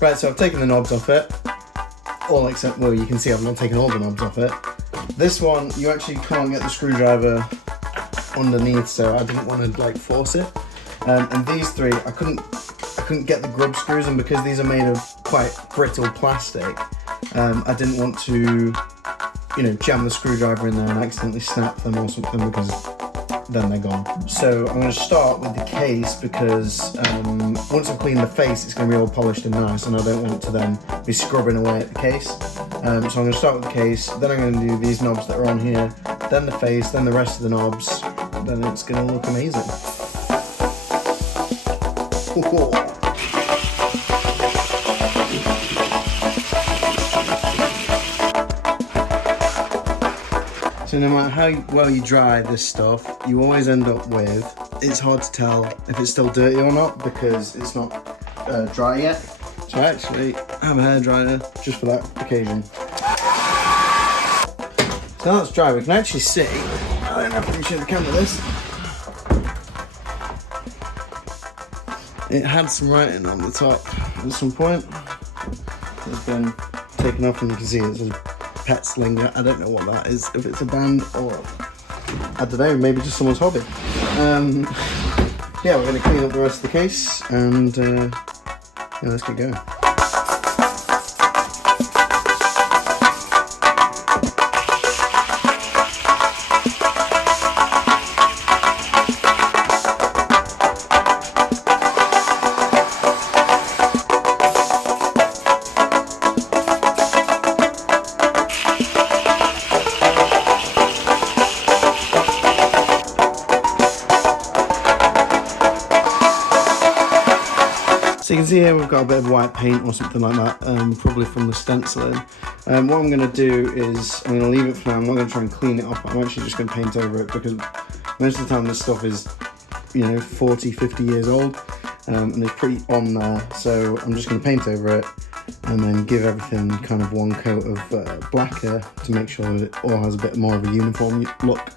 Right, so I've taken the knobs off it. All except, well, you can see I've not taken all the knobs off it. This one, you actually can't get the screwdriver underneath, so I didn't want to like force it. And these three, I couldn't get the grub screws, and because these are made of quite brittle plastic, I didn't want to, you know, jam the screwdriver in there and accidentally snap them or something, because then they're gone. So I'm going to start with the case, because once I've cleaned the face, it's going to be all polished and nice, and I don't want to then be scrubbing away at the case. So I'm going to start with the case, then I'm going to do these knobs that are on here, then the face, then the rest of the knobs, then it's going to look amazing. So no matter how well you dry this stuff, you always end up with, it's hard to tell if it's still dirty or not, because it's not dry yet. So I actually have a hairdryer just for that occasion. So now it's dry, we can actually see, I don't have to show the camera this. It had some writing on the top at some point. It's been taken off, and you can see it says Pet Slinger. I don't know what that is, if it's a band or, I don't know, maybe just someone's hobby. Yeah, we're going to clean up the rest of the case, and yeah, let's get going. So you can see here we've got a bit of white paint or something like that, probably from the stenciling. What I'm going to do is, I'm going to leave it for now. I'm not going to try and clean it up. I'm actually just going to paint over it, because most of the time this stuff is, you know, 40, 50 years old, and it's pretty on there. So I'm just going to paint over it, and then give everything kind of one coat of blacker to make sure that it all has a bit more of a uniform look.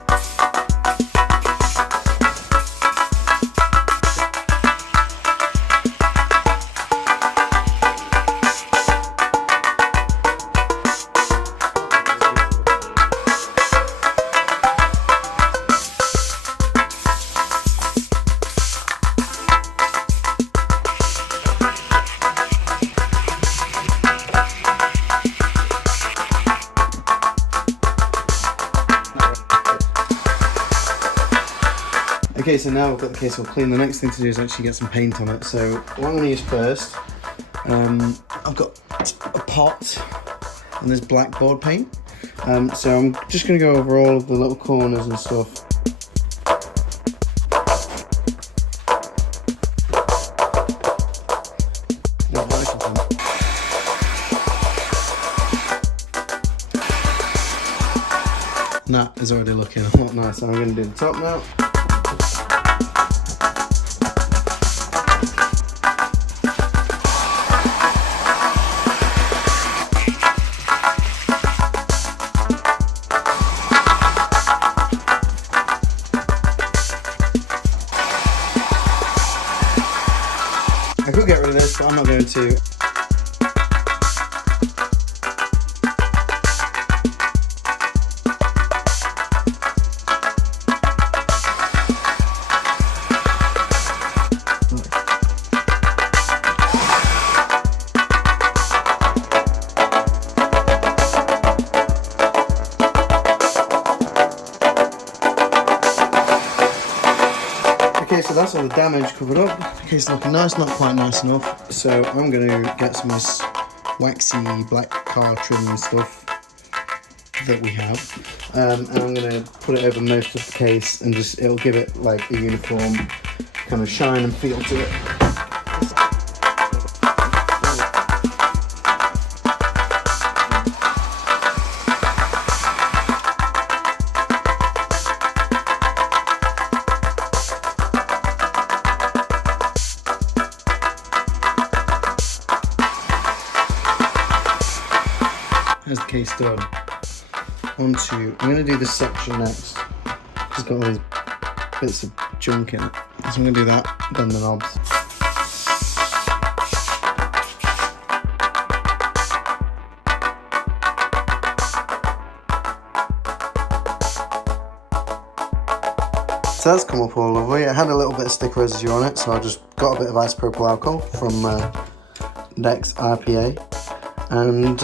Okay, so now we've got the case all clean. The next thing to do is actually get some paint on it. So what I'm going to use first, I've got a pot, and there's blackboard paint. So I'm just going to go over all of the little corners and stuff. And that is already looking a lot nicer. I'm going to do the top now. I could get rid of this, but I'm not going to. Okay, so that's all the damage covered up. Okay, it's looking nice, not quite nice enough. So I'm going to get some of this waxy black car trim stuff that we have. And I'm going to put it over most of the case, and just, it'll give it like a uniform kind of shine and feel to it. There's the case done. I'm going to do this section next. It's got all these bits of junk in it. So I'm going to do that, then the knobs. So that's come up all lovely. It had a little bit of stick residue on it, so I just got a bit of isopropyl alcohol from Dex IPA and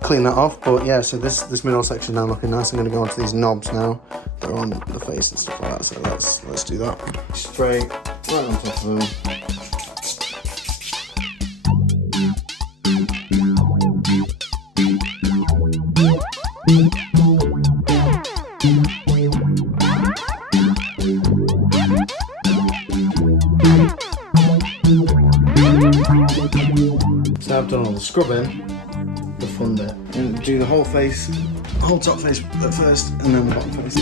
clean that off. But yeah, so this middle section now looking nice. I'm going to go onto these knobs now. They're on the face and stuff like that, so let's do that. Spray right on top of them. So I've done all the scrubbing, the fun bit, and do the whole face, whole top face at first, and then the bottom face.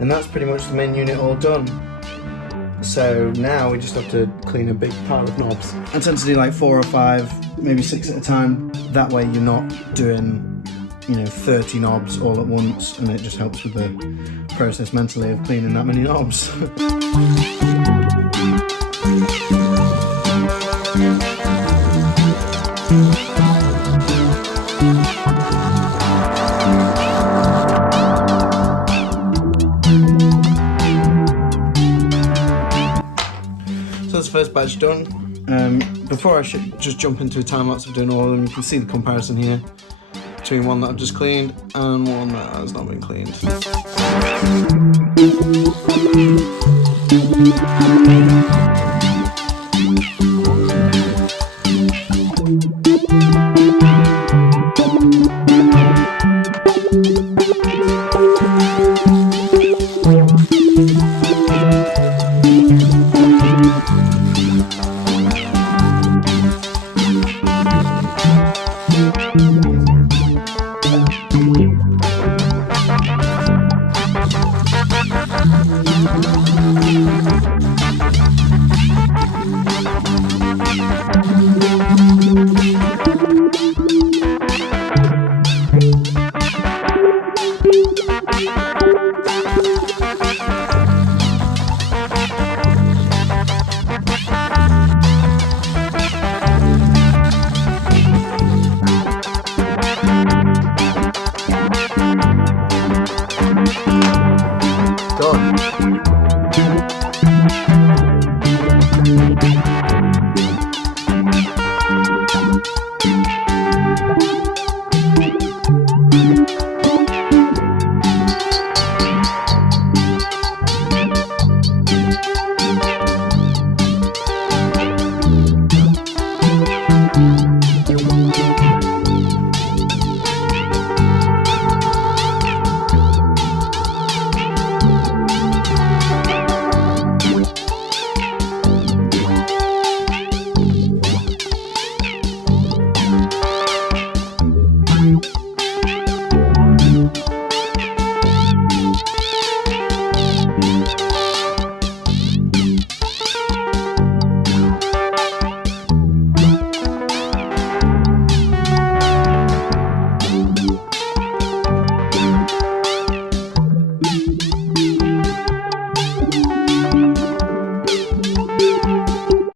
And that's pretty much the main unit all done. So now we just have to clean a big pile of knobs. I tend to do like 4 or 5, maybe 6 at a time. That way you're not doing, 30 knobs all at once, and it just helps with the process mentally of cleaning that many knobs. So that's the first batch done. Before I should just jump into a time lapse of doing all of them, you can see the comparison here between one that I've just cleaned and one that has not been cleaned.